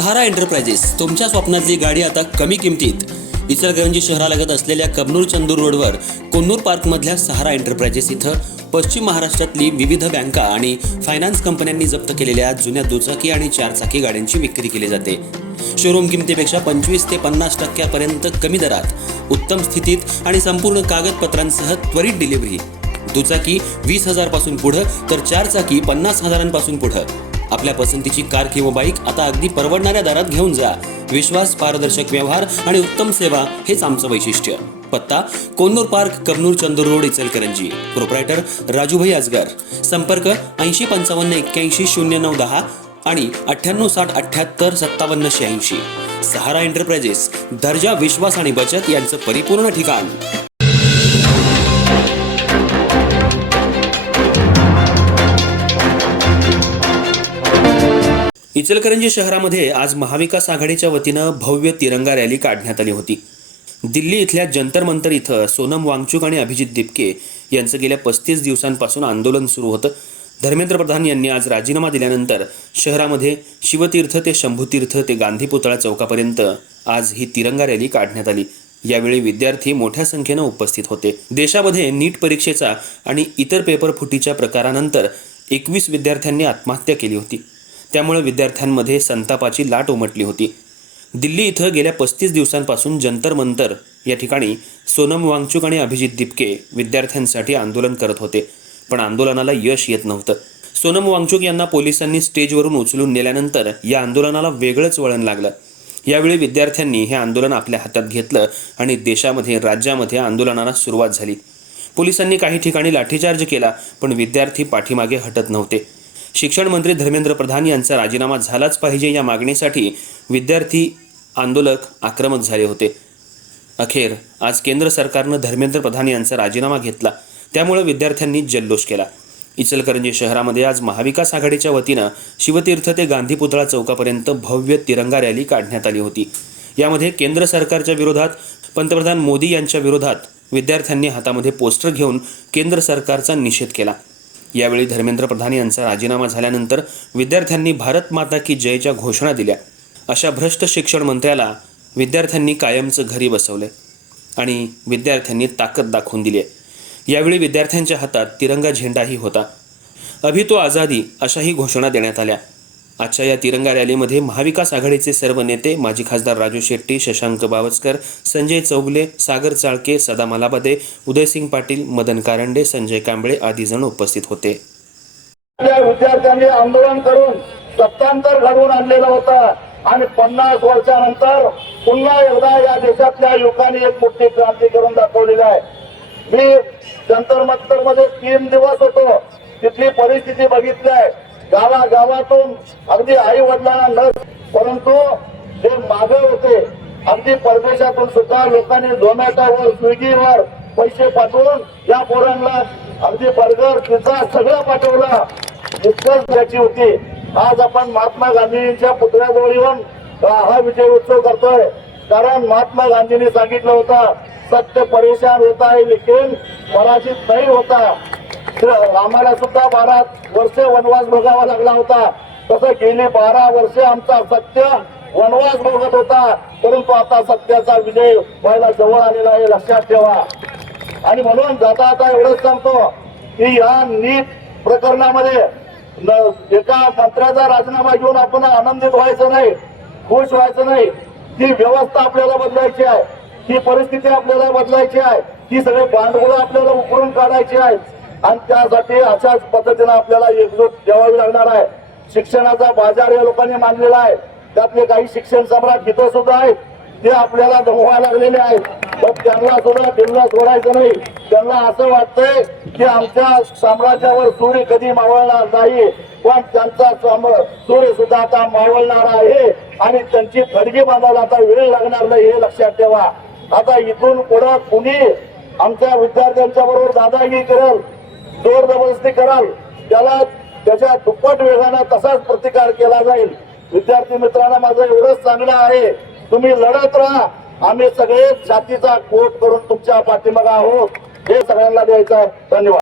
सहारा enterprises तुमच्या स्वप्नातली गाडी आता कमी किमतीत। इचलकरंजी शहरालगत असलेल्या कबनूर चंदूर रोडवर कोन्नूर पार्कमधल्या सहारा एंटरप्राइजेस इथं पश्चिम महाराष्ट्रातली विविध बँका आणि फायनान्स कंपन्यांनी जप्त केलेल्या जुन्या दुचाकी आणि चारचाकी गाड्यांची विक्री केली जाते। शोरूम किमतीपेक्षा 25 ते 50% कमी दरात उत्तम स्थितीत आणि संपूर्ण कागदपत्रांसह त्वरित डिलिव्हरी। दुचाकी 20,000 पासून पुढे तर चारचाकी 50,000 पासून पुढे। आपल्या पसंतीची कार किंवा बाईक आता अगदी परवडणाऱ्या दरात घेऊन जा। विश्वास, पारदर्शक व्यवहार आणि उत्तम सेवा हेच आमचं वैशिष्ट्य। पत्ता Konnur park, Kabnur Chandur road, Ichalkaranji. Proprietor Rajubhai Ajgar. संपर्क 8055810910 आणि 9860785786। सहारा एंटरप्राइजेस, दर्जा, विश्वास आणि बचत यांचं परिपूर्ण ठिकाण। इचलकरंजी शहरामध्ये आज महाविकास आघाडीच्या वतीनं भव्य तिरंगा रॅली काढण्यात आली होती। दिल्ली इथल्या जंतर मंतर इथं सोनम वांगचुक आणि अभिजित दिपके यांचं गेल्या 35 दिवसांपासून आंदोलन सुरू होतं। धर्मेंद्र प्रधान यांनी आज राजीनामा दिल्यानंतर शहरामध्ये शिवतीर्थ ते शंभूतीर्थ ते गांधी पुतळा चौकापर्यंत आज ही तिरंगा रॅली काढण्यात आली। यावेळी विद्यार्थी मोठ्या संख्येनं उपस्थित होते। देशामध्ये नीट परीक्षेचा आणि इतर पेपर फुटीच्या प्रकारानंतर 21 विद्यार्थ्यांनी आत्महत्या केली होती। त्यामुळे विद्यार्थ्यांमध्ये संतापाची लाट उमटली होती। दिल्ली इथं गेल्या 35 दिवसांपासून जंतर मंतर या ठिकाणी सोनम वांगचुक आणि अभिजित दिपके विद्यार्थ्यांसाठी आंदोलन करत होते, पण आंदोलनाला यश येत नव्हतं। सोनम वांगचुक यांना पोलिसांनी स्टेजवरून उचलून नेल्यानंतर या आंदोलनाला वेगळंच वळण लागलं। यावेळी विद्यार्थ्यांनी हे आंदोलन आपल्या हातात घेतलं आणि देशामध्ये, राज्यामध्ये आंदोलनाला सुरुवात झाली। पोलिसांनी काही ठिकाणी लाठीचार्ज केला, पण विद्यार्थी पाठीमागे हटत नव्हते। शिक्षण मंत्री धर्मेंद्र प्रधान यांचा राजीनामा झालाच पाहिजे या मागणीसाठी विद्यार्थी आंदोलक आक्रमक झाले होते। अखेर आज केंद्र सरकारनं धर्मेंद्र प्रधान यांचा राजीनामा घेतला, त्यामुळे विद्यार्थ्यांनी जल्लोष केला। इचलकरंजी शहरामध्ये आज महाविकास आघाडीच्या वतीनं शिवतीर्थ ते गांधी पुतळा चौकापर्यंत भव्य तिरंगा रॅली काढण्यात आली होती। यामध्ये केंद्र सरकारच्या विरोधात, पंतप्रधान मोदी यांच्या विरोधात विद्यार्थ्यांनी हातामध्ये पोस्टर घेऊन केंद्र सरकारचा निषेध केला। यावेळी धर्मेंद्र प्रधान यांचा राजीनामा झाल्यानंतर विद्यार्थ्यांनी भारत माता की जयच्या घोषणा दिल्या। अशा भ्रष्ट शिक्षण मंत्र्याला विद्यार्थ्यांनी कायमचं घरी बसवले आणि विद्यार्थ्यांनी ताकद दाखवून दिली। यावेळी विद्यार्थ्यांच्या हातात तिरंगा झेंडाही होता। अभी तो आझादी अशाही घोषणा देण्यात आल्या। आजच्या या तिरंगा रॅलीमध्ये महाविकास आघाडीचे सर्व नेते, माजी खासदार राजू शेट्टी, शशांक बावस्कर, संजय चौगले, सागर चाळके, सदा मलाबदे, उदयसिंग पाटील, मदन कारंडे, संजय कांबळे आदी जण उपस्थित होते। विद्यार्थ्यांनी आंदोलन करून सत्तांतर घडवून आणलेला होता आणि 50 वर्षानंतर पुन्हा एकदा या देशातल्या युवकांनी एक मोठी क्रांती करून दाखवलेली आहे। मी जंतर मंतर मध्ये 3 दिवस होतो, तिथली परिस्थिती बघितली आहे। गावागावातून अगदी आई वडिलांना न, परंतु जे मागे होते अगदी परदेशातून सुद्धा लोकांनी झोमॅटोवर, स्विगीवर पैसे पाठवून या पोरांना अगदी बर्गर, पिझ्झा सगळं पाठवलं। इतकंच त्याची होती। आज आपण महात्मा गांधींच्या पुतळ्याजवळ येऊन हा विजय उत्सव करतोय, कारण महात्मा गांधींनी सांगितलं होतं, सत्य परेशान होता है लेकिन पराजित नहीं होता। आम्हाला सुद्धा 12 वर्ष वनवास भोगावा लागला होता, तसं गेली 12 वर्ष आमचा सत्य वनवास भोगत होता, परंतु आता सत्याचा विजय व्हायला जवळ आलेला आहे, लक्षात ठेवा। आणि म्हणून जाता आता एवढंच सांगतो की या नीट प्रकरणामध्ये एका मंत्र्याचा राजीनामा घेऊन आपण आनंदित व्हायचं नाही, खुश व्हायचं नाही। ही व्यवस्था आपल्याला बदलायची आहे, ही परिस्थिती आपल्याला बदलायची आहे, ही सगळे भांडवल आपल्याला उकरून काढायची आहेत आणि त्यासाठी अशाच पद्धतीने आपल्याला एकजूट ठेवावी लागणार आहे। शिक्षणाचा बाजार या लोकांनी मानलेला आहे, त्यातले काही शिक्षण सम्राट इथं सुद्धा आहेत, ते आपल्याला दमवायला लागलेले आहेत, पण त्यांना सुद्धा दिल्ला सोडायचं नाही। त्यांना असं वाटतंय की आमच्या साम्राज्यावर सूर्य कधी मावळणार नाही, पण त्यांचा सूर्य सुद्धा आता मावळणार आहे आणि त्यांची थडगी बांधायला आता वेळ लागणार नाही, हे लक्षात ठेवा। आता इथून पुढे कुणी आमच्या विद्यार्थ्यांच्या बरोबर दादागिरी करेल, जोर जबरदस्ती कराल, त्याला त्याच्या दुप्पट वेगाने तसाच प्रतिकार केला जाईल। विद्यार्थी मित्रांना माझं एवढंच सांगणं आहे, तुम्ही लढत राहा, आम्ही सगळे छातीचा कोट करून तुमच्या पाठीमागे आहोत, हे सगळ्यांना द्यायचं आहे। धन्यवाद।